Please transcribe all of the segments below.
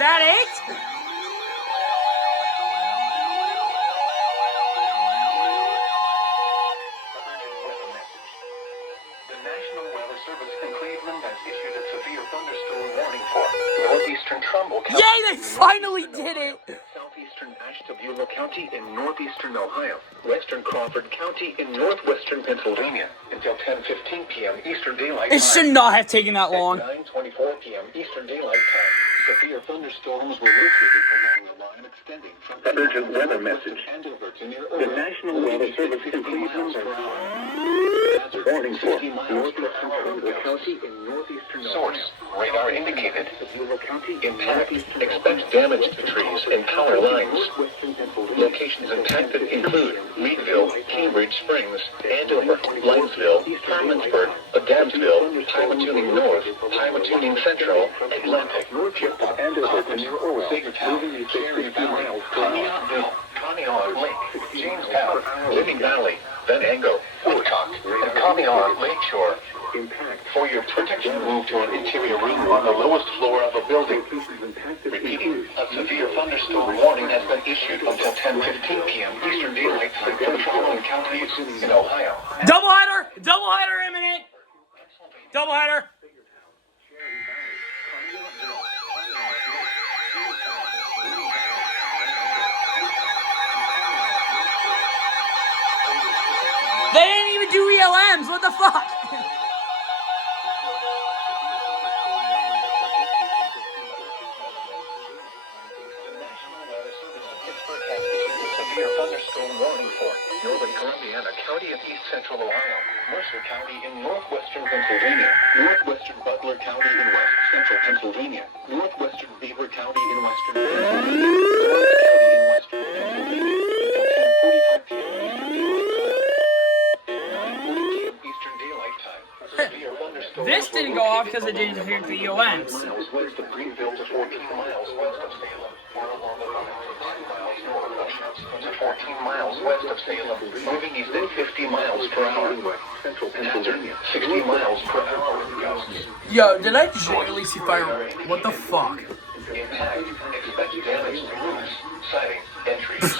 that it? Service in Cleveland has issued a severe thunderstorm warning for northeastern Trumbull County. Yay, they finally did it! Southeastern Ashtabula County in northeastern Ohio. Western Crawford County in northwestern Pennsylvania until 10:15 p.m. Eastern Daylight Time. It should not have taken that long. At 9:24 p.m. Eastern Daylight Time, severe thunderstorms were located along the line extending from urgent weather message. The National Weather Service in Cleveland warning for northwestern Trumbull County in northeastern Source, radar indicated. Impact, expect damage to trees and power lines. Locations impacted include Meadville, Cambridge Springs, Andover, Linesville, Harmonsburg, Adamsville, Pymatuning North, Pymatuning Central, Atlantic, Andover, Sagertown, Cherry Valley, Conneautville, Conneaut Lake, Jamestown, Living Valley, Venango, Woodcock, and Conneaut Lakeshore. For your protection, move to an interior room on the lowest floor of a building. Repeating, a severe thunderstorm warning has been issued until 10:15 p.m. Eastern Daylight Time for the following counties in Ohio. Doubleheader! Doubleheader imminent! Doubleheader! They didn't even do ELMs, what the fuck? Severe thunderstorm warning for northern Columbiana County and east central Ohio, Mercer County in northwestern Pennsylvania, northwestern Butler County in west central Pennsylvania, northwestern Beaver County in western Pennsylvania, Lawrence County in western Pennsylvania, until 10:45 p.m. Eastern Daylight Time. 9:40 p.m. Eastern Daylight Time. Severe thunderstorms. This didn't go off because it didn't interfere with the EOMs. Miles west of Greenville to 14 miles west of Salem, or along the line from 10 miles north of Shasta to 14 miles west of Salem, moving east at 50 miles per hour. Central Pennsylvania, 60 miles per hour with gusts. Yo, did I just really see fire? What the fuck? Impact, expect damage to roofs, siding, and trees.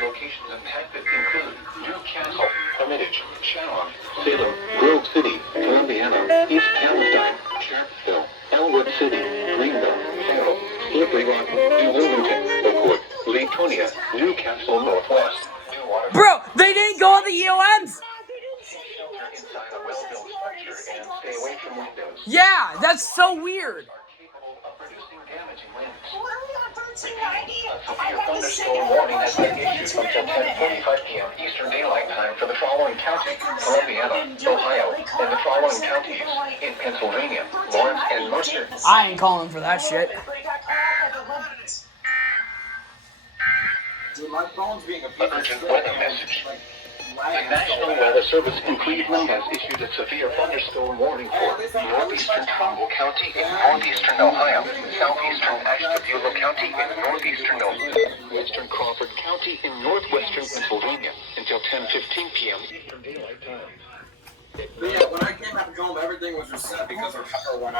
Locations impacted include Newcastle, Hermitage, Sharon, Salem, Grove City, Columbiana, East Palestine, Sharpeville, Elwood City, Greenville, Salem, Slippery Rock, New Wilmington, Oakwood, Laconia, Newcastle Northwest, Newark. Bro, they didn't go on the EOMs! Shelter inside a well-built structure and stay away from windows. Yeah, that's so weird. Are capable of producing damaging winds. A severe thunderstorm warning has been issued until 10:45 p.m. Eastern Daylight Time for the following counties: Columbiana, Ohio, and the following counties in Pennsylvania, Lawrence and Mercer. I ain't calling for that shit. Dude, my phone's being a Urgent weather message. The National Weather Service in Cleveland has issued a severe thunderstorm warning for northeastern Trumbull County in northeastern Ohio, southeastern Ashtabula County in northeastern Ohio, western Crawford County in northwestern Pennsylvania until 10:15 p.m. Eastern Daylight Time. Yeah, when I came back home, everything was reset because our power went out.